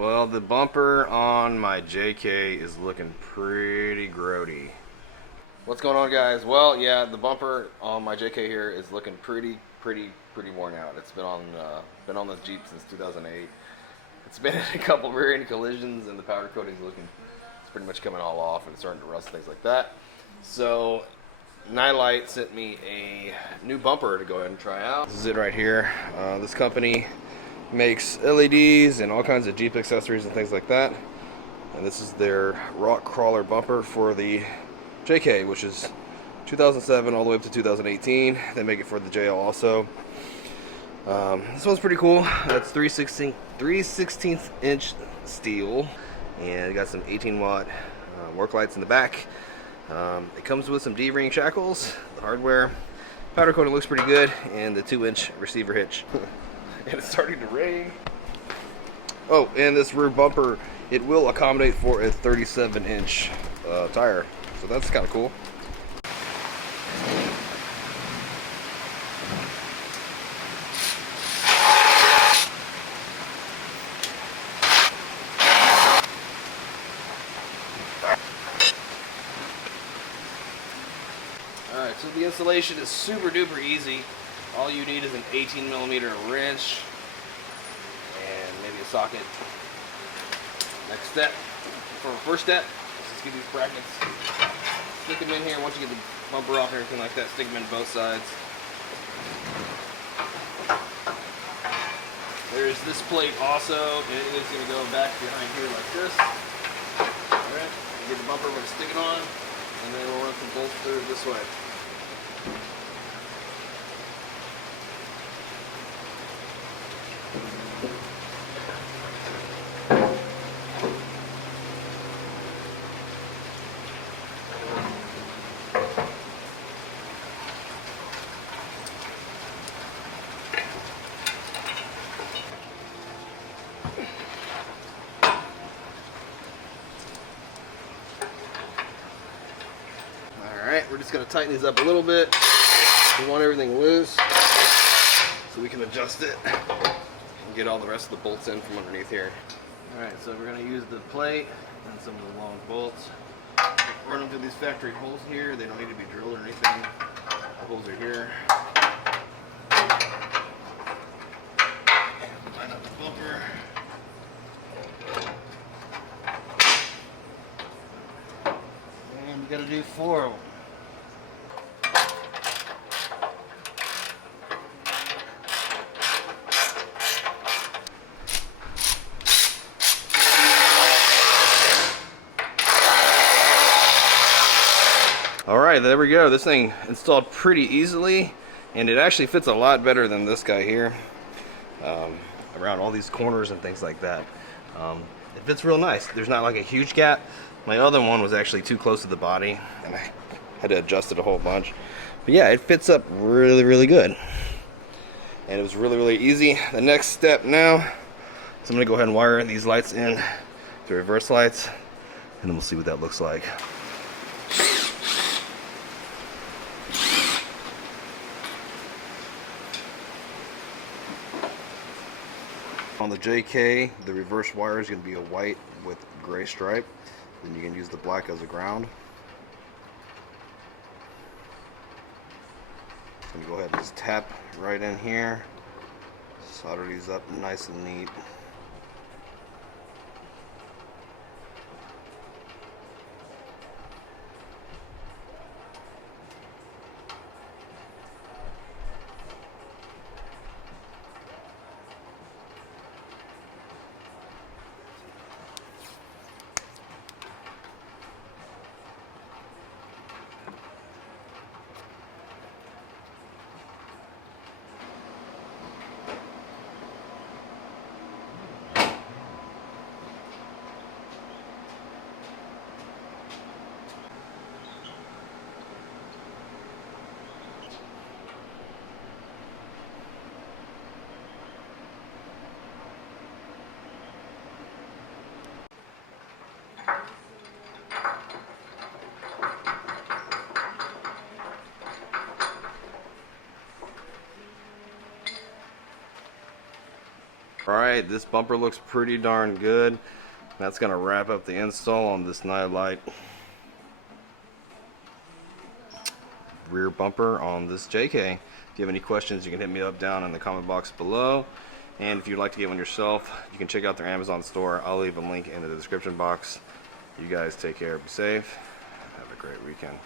Well, the bumper on my JK is looking pretty grody. What's going on, guys? Well, yeah, the bumper on my JK here is looking pretty worn out. It's been on the Jeep since 2008. It's been in a couple rear-end collisions, and the powder coating is it's pretty much coming all off, and it's starting to rust, things like that. So Nilight sent me a new bumper to go ahead and try out. This is it right here. This company makes LEDs and all kinds of Jeep accessories and things like that. And this is their rock crawler bumper for the JK, which is 2007 all the way up to 2018. They make it for the JL also. This one's pretty cool. That's 3/16 inch steel, and it got some 18-watt work lights in the back. It comes with some D-ring shackles, the hardware. Powder coating looks pretty good, and the 2-inch receiver hitch. And it's starting to rain. Oh, and this rear bumper, it will accommodate for a 37-inch tire, so that's kind of cool. Alright, so the installation is super duper easy. All you need is an 18mm wrench and maybe a socket. Next step, for the first step, let's just get these brackets, stick them in here. Once you get the bumper off and everything like that, stick them in both sides. There's this plate also, and it is going to go back behind here like this. Alright, get the bumper, we're going to stick it on, and then we'll run some bolts through this way. Alright, we're just going to tighten these up a little bit. We want everything loose so we can adjust it and get all the rest of the bolts in from underneath here. Alright, so we're going to use the plate and some of the long bolts. Run them through these factory holes here. They don't need to be drilled or anything. The holes are here. And line up the bumper. And we got to do 4 of them. Alright, there we go. This thing installed pretty easily, and it actually fits a lot better than this guy here, around all these corners and things like that. It fits real nice. There's not like a huge gap. My other one was actually too close to the body, and I had to adjust it a whole bunch. But yeah, it fits up really good. And it was really easy. The next step now is I'm going to go ahead and wire these lights in, the reverse lights, and then we'll see what that looks like. On the JK, the reverse wire is going to be a white with gray stripe. Then you can use the black as a ground. I'm going to go ahead and just tap right in here. Solder these up nice and neat. Alright, this bumper looks pretty darn good. That's going to wrap up the install on this Nilight rear bumper on this JK. If you have any questions, you can hit me up down in the comment box below. And if you'd like to get one yourself, you can check out their Amazon store. I'll leave a link in the description box. You guys take care, be safe, have a great weekend.